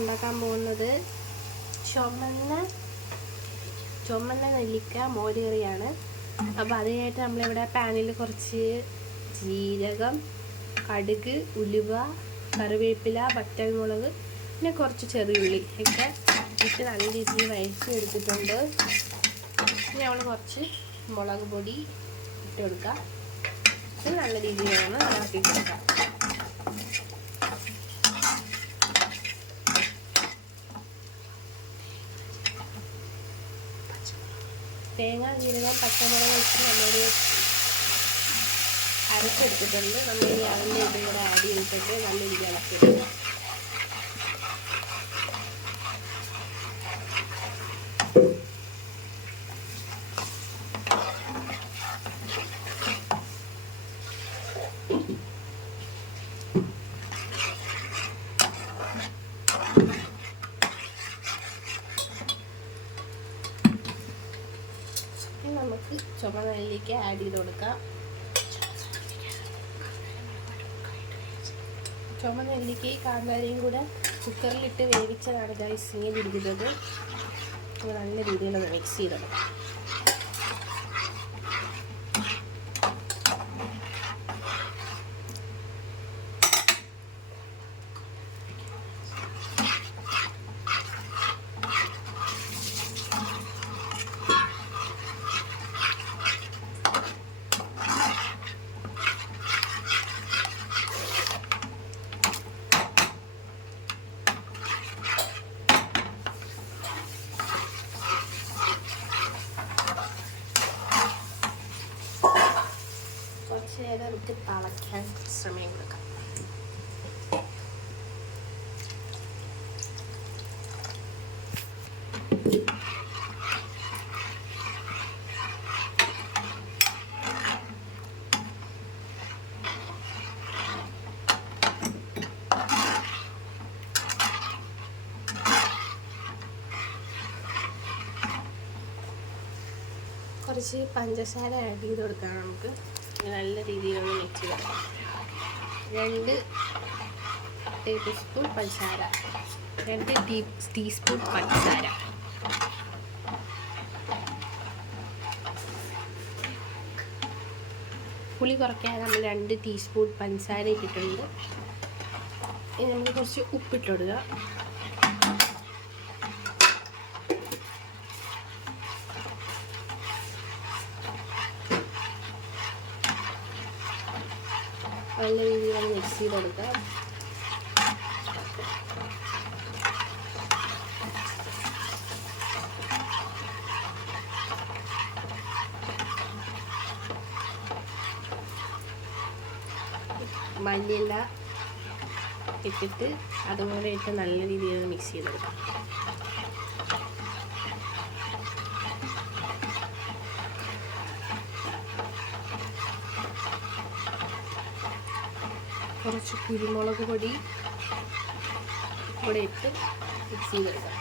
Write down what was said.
ഉണ്ടാക്കാൻ പോകുന്നത് ചുമന്ന നെല്ലിക്ക മോര് കറിയാണ്. അപ്പോൾ അതിനായിട്ട് നമ്മളിവിടെ പാനിൽ കുറച്ച് ജീരകം, കടുക്, ഉലുവ, കറിവേപ്പില, വറ്റൽമുളക്, പിന്നെ കുറച്ച് ചെറിയുള്ളി ഒക്കെ ഇട്ട് നല്ല രീതിയിൽ വഴറ്റിയെടുത്തിട്ടുണ്ട്. ഇനി നമ്മൾ കുറച്ച് മുളക് പൊടി ഇട്ട് കൊടുക്കുക. ഇത് നല്ല രീതിയിലാണ് ഇളക്കി കൊടുക്കുക. തേങ്ങ, ജീരകം, പച്ചമുളക് വെച്ച് നമ്മളൊരു അരച്ചെടുത്തിട്ടുണ്ട്. നമ്മൾ ഇനി അതിൻ്റെ ഇതും കൂടെ ആഡ് ചെയ്തിട്ട് നല്ല രീതിയിൽ ഇളക്കിയെടുക്കുക. നമുക്ക് ചുമന്ന നെല്ലിക്ക ആഡ് ചെയ്ത് കൊടുക്കാം. ചുമന്ന നെല്ലിക്കയും കാന്താരിയും കൂടെ കുക്കറിലിട്ട് വേവിച്ചതാണ് ഗൈസ് ഇങ്ങനെ ഇരിക്കുന്നത്. നല്ല രീതിയിൽ ഒന്ന് മിക്സ് ചെയ്തെടുക്കാം. കുറച്ച് നേരം നമുക്ക് തിളയ്ക്കാൻ സമയം കൊടുക്കാം. കുറച്ച് പഞ്ചസാര ആഡ് ചെയ്ത് കൊടുക്കാം. നമുക്ക് നല്ല രീതിയിലൊന്ന് മിക്സ് ചെയ്യാം. 2 ടീസ്പൂൺ പഞ്ചസാര, 2 ടീസ്പൂൺ പഞ്ചസാര. പുളി കുറയ്ക്കാൻ നമ്മൾ 2 ടീസ്പൂൺ പഞ്ചസാര ഇട്ടിട്ടുണ്ട്. ഇനി നമുക്ക് കുറച്ച് ഉപ്പിട്ട് കൊടുക്കുക. നല്ല രീതിയിൽ മിക്സ് ചെയ്ത് കൊടുക്കാം. മല്ലിയില ഇട്ടിട്ട് അതുപോലെ ഇട്ട് നല്ല രീതിയിൽ മിക്സ് ചെയ്തെടുക്കാം. കുറച്ച് കുരുമുളക് പൊടി കൂടെ ഇട്ട് മിക്സ് ചെയ്തെടുക്കാം.